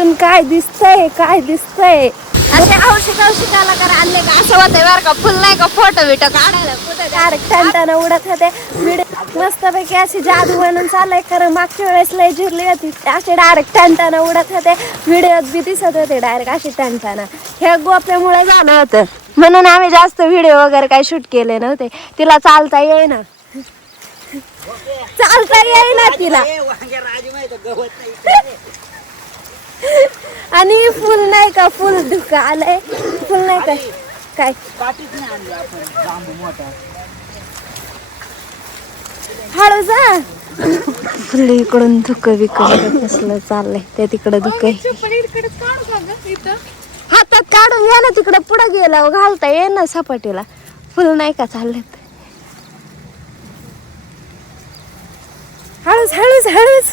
इथून काय दिसतंय काय दिसतंय. असे औषध कलाकार आणले का असं होतंय बरं का. फुल नाही का फोटो बिटो काढायला कुठे डायरेक्ट टनटन उडत होते. व्हिडिओ मस्तपैकी अशी जादू म्हणून चाललंय. खरं मागच्या वेळेस लय झिरली होती असे डायरेक्ट टनटन उडत होते. व्हिडिओत बी दिसत होते डायरेक्ट अशी टनटन. हे गोप्यामुळे झालं होतं म्हणून आम्ही जास्त व्हिडिओ वगैरे काही शूट केले नव्हते. तिला चालता येईना चालता येईना तिला. आणि फुल नाही का फुल धुका आलंय. फुल नाही का काय हळू जा. फुल इकडून धुक विकत कसलं चाललंय. ते तिकडं धुक हातात काढून घ्या ना. तिकडं पुढं गेला घालता ये ना सपाटीला. फुल नाही का चाललंय. हळूच हळूच हळूच.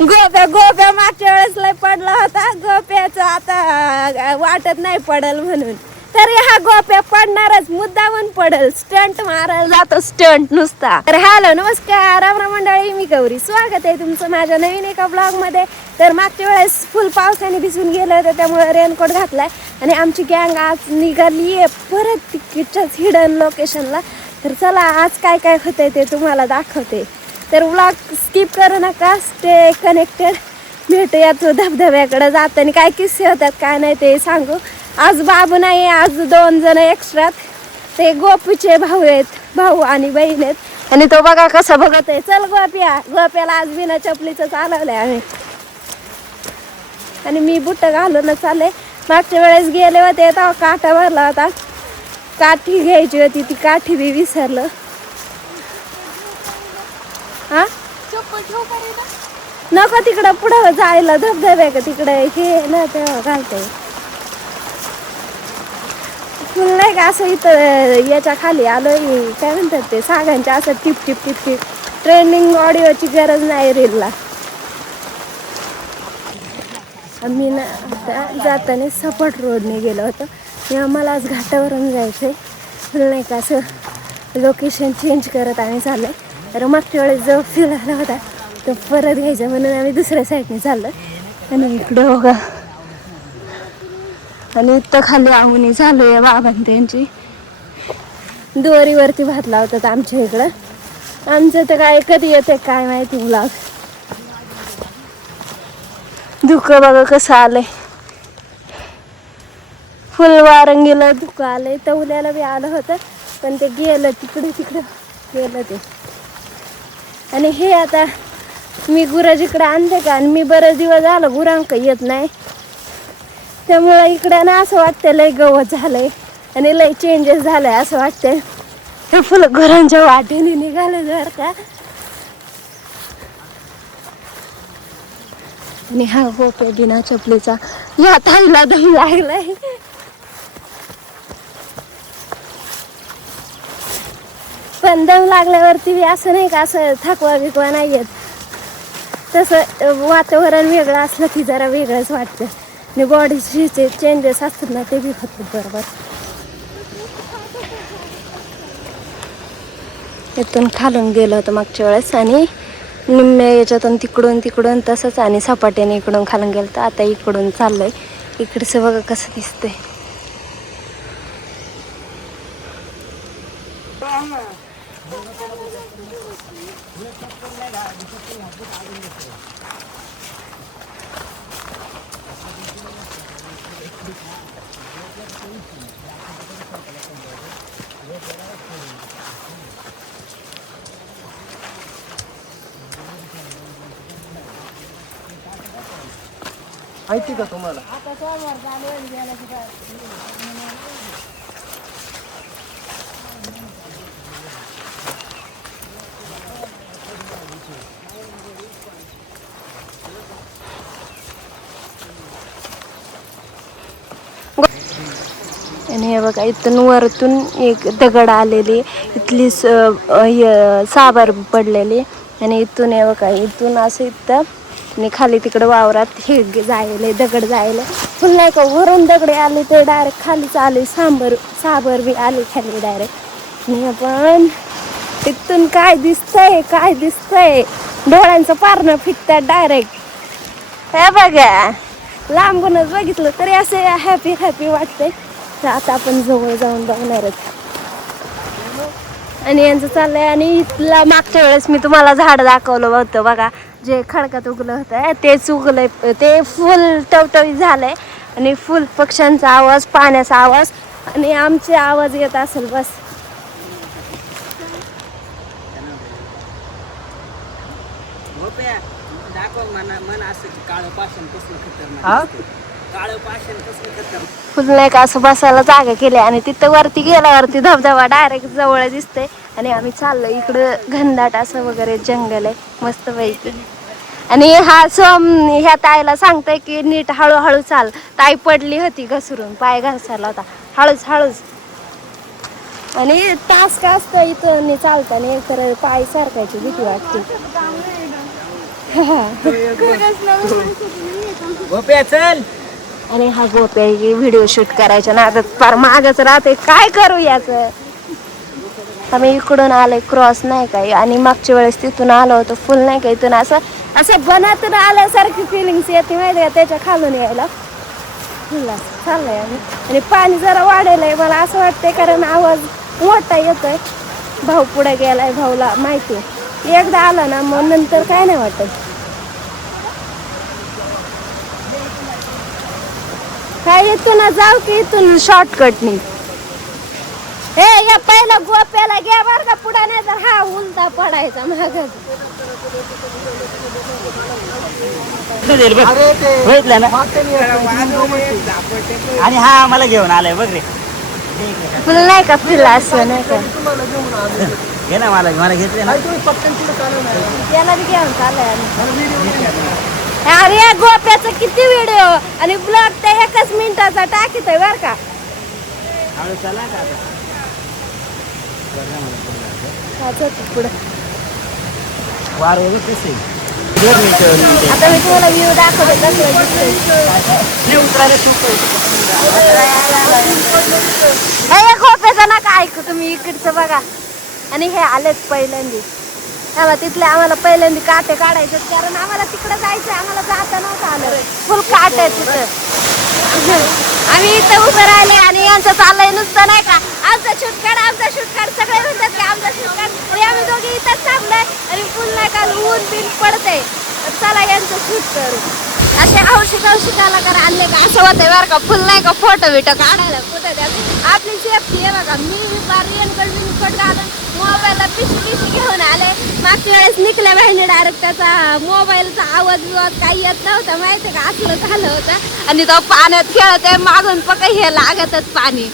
गोप्या मागच्या वेळेस लय पडला होता. गोप्याच आता वाटत नाही पडल म्हणून. तरी हा गोप्या पडणारच मुद्दामून पडल. स्टंट मारायला जातो स्टंट नुसता. तर हॅलो नमस्कार राम मंडळी मी गौरी. स्वागत आहे तुमचं माझ्या नवीन एका ब्लॉग मध्ये. तर मागच्या वेळेस फुल पावसाने भिजून गेलं होतं त्यामुळे रेनकोट घातलाय. आणि आमची गँग आज निघाली आहे परत तिकडच्याच हिडन लोकेशनला. तर चला आज काय काय होतंय ते तुम्हाला दाखवते. तर व्लॉग स्किप करू नका. Stay connected. भेटूयात धबधब्याकडे जाताना काय किस्से होतात काय नाही ते सांगू. आज बाबू नाही आज 2 जण एक्स्ट्रा. ते गोपूचे भाऊ आहेत. भाऊ आणि बहीण आहेत. आणि तो बघा कसं बघत आहे. चल गोप्याला आज बिना चपलीचं चालवलंय आम्ही. आणि मी बुट घालूनच चालले. मागच्या वेळेस गेले होते तेव्हा काटा भरला होता. काठी घ्यायची होती ती काठी बी विसरलं. हा नको तिकडं पुढं जायला धबधब्या का तिकडं हे ना तेव्हा घालतंय. फुल नाही का असं इथं याच्या खाली आलोय काय म्हणतात ते सागांच्या असं टिप टिप टिप टिप. ट्रेंडिंग ऑडिओची गरज नाही रीलला. आम्ही ना आता जाताना सपाट रोडने गेलो होतो. आम्हाला आज घाटावरून जायचंय. फुल नाही का असं लोकेशन चेंज करत आम्ही चाललो. तर मागच्या वेळेस जो फील आला होता तो परत घ्यायचा म्हणून आम्ही दुसऱ्या साईडने चाललो. आणि इकडं बघा. आणि इथं खाली आहुनी चालू आहे बाबांनी त्यांची. दोरीवरती भात लावतात आमच्या इकडं. आमचं तर काय कधी येते काय माहिती ब्लॉग. धुकं बघा कसं आलंय. फुल वारंगीला धुकं आलंय. तवल्याला बी आलं होतं पण ते गेलं तिकडे गेलं ते. आणि हे आता मी गुराजीकडे आणते का. आणि मी बरेच दिवस झालं गुरांक येत नाही. त्यामुळं इकडे ना असं वाटतं लय गवत झालंय आणि लय चेंजेस झालंय असं वाटतंय. हे फुलं गुरांच्या वाटेने निघाले जर का. आणि हा गोप्या बिना चपलीचा या ताईला दही लागलाय. पण दम लागल्यावरती बी असं नाही का असं थकवा बिकवा नाही येत. तसं वातावरण वेगळं असलं की जरा वेगळंच वाटतं. आणि बॉडीचे जे चेंजेस असतात ना ते बी होतात बरोबर. इथून खालून गेलो होतं मागच्या वेळेस आणि निम्म्या याच्यातून तिकडून तसंच आणि सपाट्याने इकडून खालून गेलं तर आता इकडून चाललंय. इकडचं बघा कसं दिसतंय. माहिती का तुम्हाला. आणि हे बघा इथून वरतून एक दगड आलेली. इथली साबार पडलेली. आणि इथून हे बघा इथून असं इथं आणि खाली तिकडं वावरात हे जायले दगड जायले. फुल नाही का वरून दगडे आले तर डायरेक्ट खालीच आले. साबर बी आले खाली डायरेक्ट. आणि आपण इथून काय दिसतंय डोळ्यांचं पारणं फिटतात डायरेक्ट. हे बघा लांबूनच बघितलं तरी असे हॅपी हॅपी वाटतंय. तर आता आपण जवळ जाऊन बघणारच. आणि यांचं चाललंय. आणि इथला मागच्या वेळेस मी तुम्हाला झाड दाखवलं होतं बघा, जे खडकात उगलं होतं तेच उगलंय. ते फुल टवटवीत झालंय. आणि फुल पक्ष्यांचा आवाज, पाण्याचा आवाज आणि आमचे आवाज येत असेल बस. फुल नाही का असं बसायला जागा केली. आणि तिथं वरती गेल्यावरती धबधबा डायरेक्ट जवळ दिसतंय. आणि आम्ही चाललो इकडं घनदाट असं वगैरे जंगल आहे मस्त पैकी. आणि हा ह्या ताईला सांगतोय की नीट हळूहळू चाल. ताई पडली होती घसरून, पाय घसरला होता. हळूच हळूच. आणि टास्क असतं इथं चालताना एक तर पाय सारखायची भीती वाटते. चल. आणि हा गोप्या व्हिडिओ शूट करायच्या नादात फार मागच राहते. काय करू याचं. आम्ही इकडून आलोय क्रॉस नाही काय. आणि मागच्या वेळेस तिथून आलो होतो फुल नाही का इथून असं असं बनातून आल्यासारखी फिलिंग्स येते माहिती का त्याच्या खालून यायला. फुल चाललंय आम्ही. आणि पाणी जरा वाढेलंय मला असं वाटतंय कारण आवाज मोठा येतोय. भाऊ पुढे गेलाय, भाऊला माहिती एकदा आला ना मग नंतर काय नाही वाटत. काय इथून जाऊ की इथून शॉर्टकटनी. हे या पहिला गोप्याला घ्या बर का पुढे नाही तर हा उलटा पडायचा माग. आणि हा मला घेऊन आलाय बघ रे. फुल नाही का फिरला असं नाही का. घे ना मला मला घेतले ना. त्याला बी घेऊन चाललाय आम्ही. अरे या गोप्याचा किती व्हिडिओ आणि ब्लॉग त्या 1 मिनिटाचा टाकीतोय बर का. पुढे वार आता मी तुम्हाला व्ह्यू दाखवते कसं गोप्याचा नका ऐकू तुम्ही इकडचं बघा. आणि हे आलेच पहिल्यांदी तेव्हा तिथले आम्हाला पहिल्यांदी काटे काढायचे कारण आम्हाला तिकडे जायचं. आम्हाला जाता नव्हतं आलं. फुल काट आहे तिथं. आम्ही इथं उभं राहिले आणि यांचं चाललंय नुसतं नाही का आमचा शूट काढ आमचा शूट काढ. सगळे म्हणतात की आमचा शूट काढ. आणि आम्ही दोघे इथंच थांबलोय आणि फुल नाही का ऊन बिन पडते. चला यांचं शूट करू. असे औषध कलाकार आणले का असं होतंय बरं का. फुल नाही का फोटो बिटो काढायला कुठं द्या आपली सेफ्टी आहे बघा. मी रेनकोट घालून मोबाईलला पिशवी घेऊन आले. मागच्या वेळेस निकल्या बहिणी डायरेक्ट त्याचा मोबाईलचा आवाज काही येत नव्हता माहितीये का असलं झालं होतं. आणि तो पाण्यात खेळत आहे मागून पका हे लागतच पाणी.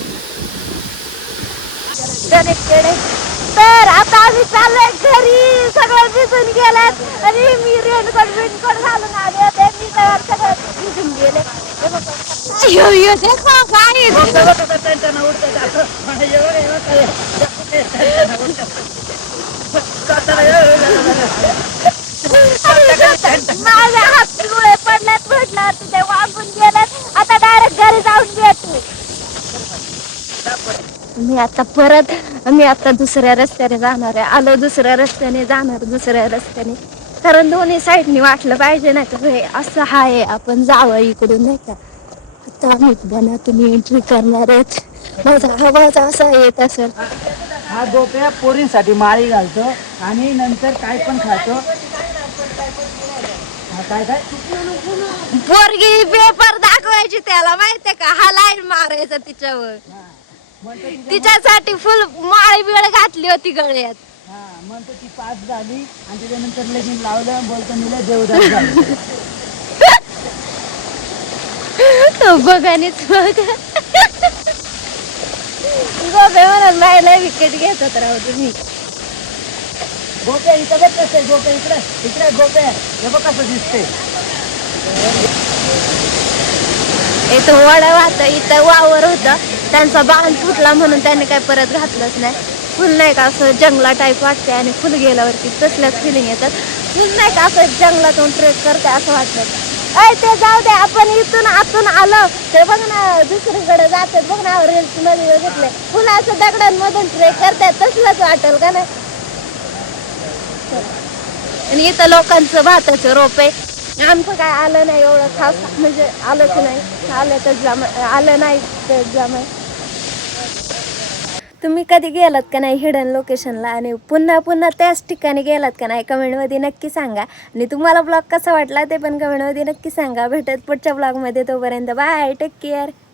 तर आता आम्ही चाललोय घरी. सगळं भिजून गेल्यात आणि मी रेनकोट घालून आले होते. मी सगळं भिजून गेले. माझ्या हात गोळे पडल्यात म्हटलं तिथे वागून गेल्यात. आता डायरेक्ट घरी जाऊन भेटू. मी आता दुसऱ्या रस्त्याने जाणार आहे. आलो दुसऱ्या रस्त्याने जाणार दुसऱ्या रस्त्याने कारण दोन्ही साईडनी वाटलं पाहिजे ना तर असं आहे आपण जावं इकडून नाही का. आता आम्ही बनातून एंट्री करणार आहेत. माझा आवाज असा येत असेल. हा गोप्या पोरींसाठी माळी घालतो आणि नंतर काय पण खातो. काय काय पोरगी पेपर दाखवायची त्याला माहितीये का. हा लाईन मारायचा तिच्यावर. तिच्यासाठी फुल माळी बिळ घातली होती गळ्यात. म्हणतो ती पास झाली आणि त्याच्यानंतर लगीन लावलं बोलतो मी देवदास झालो. बघानीच बघ गोप्या म्हणून मायला विकेट घेतात राहू तुम्ही. गोप्या इथं बघ कसं गोप्या इकडे इकडे गोप्या हे बघ कसं दिसते. इथं वडा वाहत इथं वावर होतं त्यांचा बांध फुटला म्हणून त्यांनी काही परत घातलंच नाही. फुल नाही का असं जंगला टाईप वाटते आणि फुल गेल्यावरती तसल्याच फिलिंग येतात. फुल नाही का असं जंगलातून ट्रेक करते असं वाटतं. ते जाऊ दे आपण इथून आतून आलो ते बघ ना दुसरीकडे जातात बघ ना रेल्स मध्ये बघितले फुल असं दगडांमधून ट्रेक करतात तसलंच वाटेल का नाही. आणि इथं लोकांचं भाताचं रोप आहे आमचं काय आलं नाही एवढं खास, म्हणजे आलंच नाही, आलं नाही तर जमाय. तुम्ही कधी गेलात का नाही हिडन लोकेशनला आणि पुन्हा पुन्हा त्याच ठिकाणी गेलात का नाही, कमेंटमध्ये नक्की सांगा. आणि तुम्हाला ब्लॉग कसा वाटला ते पण कमेंटमध्ये नक्की सांगा. भेटत पुढच्या ब्लॉगमध्ये, तोपर्यंत बाय, टेक केअर.